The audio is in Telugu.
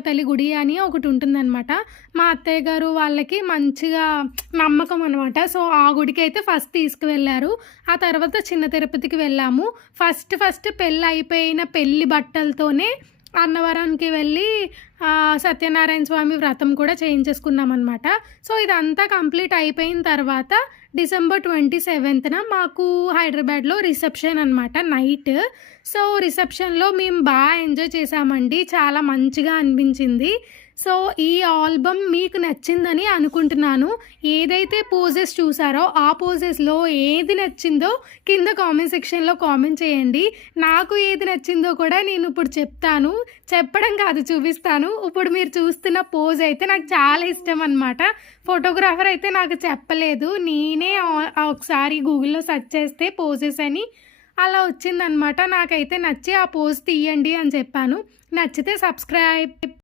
తల్లి గుడి అని ఒకటి ఉంటుందన్నమాట. మా అత్తయ్య గారు వాళ్ళకి మంచిగా నమ్మకం అనమాట. సో, ఆ గుడికైతే ఫస్ట్ తీసుకువెళ్లారు. ఆ తర్వాత చిన్న తిరుపతికి వెళ్ళాము. ఫస్ట్ పెళ్లయిపోయిన పెళ్లి బట్టలతోనే అన్నవరానికి వెళ్ళి సత్యనారాయణ స్వామి వ్రతం కూడా చేయించేసుకున్నామనమాట. సో, ఇదంతా కంప్లీట్ అయిపోయిన తర్వాత డిసెంబర్ 27న మాకు హైదరాబాద్‌లో రిసెప్షన్ అనమాట నైట్. సో, రిసెప్షన్‌లో మేము ఎంజాయ్ చేశామండి. చాలా మంచిగా అనిపించింది. సో, ఈ ఆల్బమ్ మీకు నచ్చిందని అనుకుంటున్నాను. ఏదైతే పోజెస్ చూసారో ఆ పోజెస్‌లో ఏది నచ్చిందో కింద కామెంట్ సెక్షన్‌లో కామెంట్ చేయండి. నాకు ఏది నచ్చిందో కూడా నేను ఇప్పుడు చెప్తాను. చెప్పడం కాదు చూపిస్తాను. ఇప్పుడు మీరు చూస్తున్న పోజ్ అయితే నాకు చాలా ఇష్టం అనమాట. ఫోటోగ్రాఫర్ అయితే నాకు చెప్పలేదు. నేనే ఒకసారి గూగుల్‌లో సెర్చ్ చేస్తే పోజెస్ అని అలా వచ్చిందనమాట. నాకైతే నచ్చి ఆ పోజ్ తీయండి అని చెప్పాను. నచ్చితే సబ్స్క్రైబ్.